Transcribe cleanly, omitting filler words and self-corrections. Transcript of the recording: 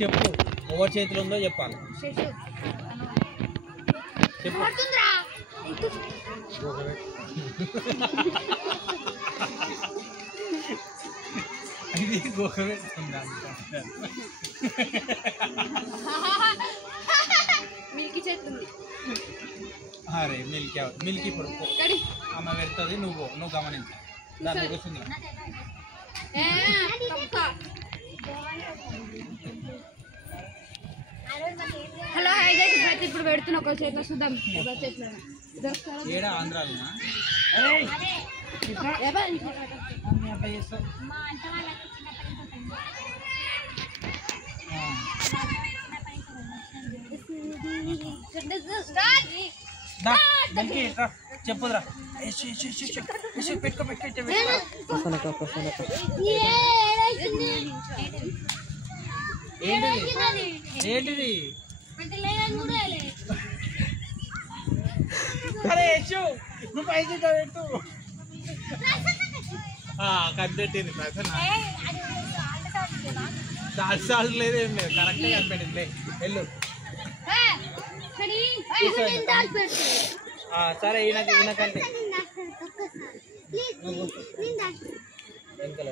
చెప్పు ఎవరి చేతిలో ఉందో చెప్పాలి చెప్పు ఇది గోకవేస్తుందా మిల్కీ చేస్తుంది అరే మిల్కీ ఇప్పుడు ఆమె పెడుతుంది నువ్వు గమనించు దాన్ని కూర్చుందా హలో హాయ్ గైస్ అయితే ఇప్పుడు పెడుతున్నా ఒక చేతిలో చూద్దాం ఏడా ఆంధ్రాలోనా చెప్పుదురా పెట్టుకో ఏంటిది అరే యశు నువ్వు పైకి పెట్టు కనిపెట్టింది ప్రసన్న సాల్ట్ లేదు ఏం లేదు కరెక్ట్గా కనిపెట్టింది వెళ్ళు సరే ఈయనకంటే వెనకల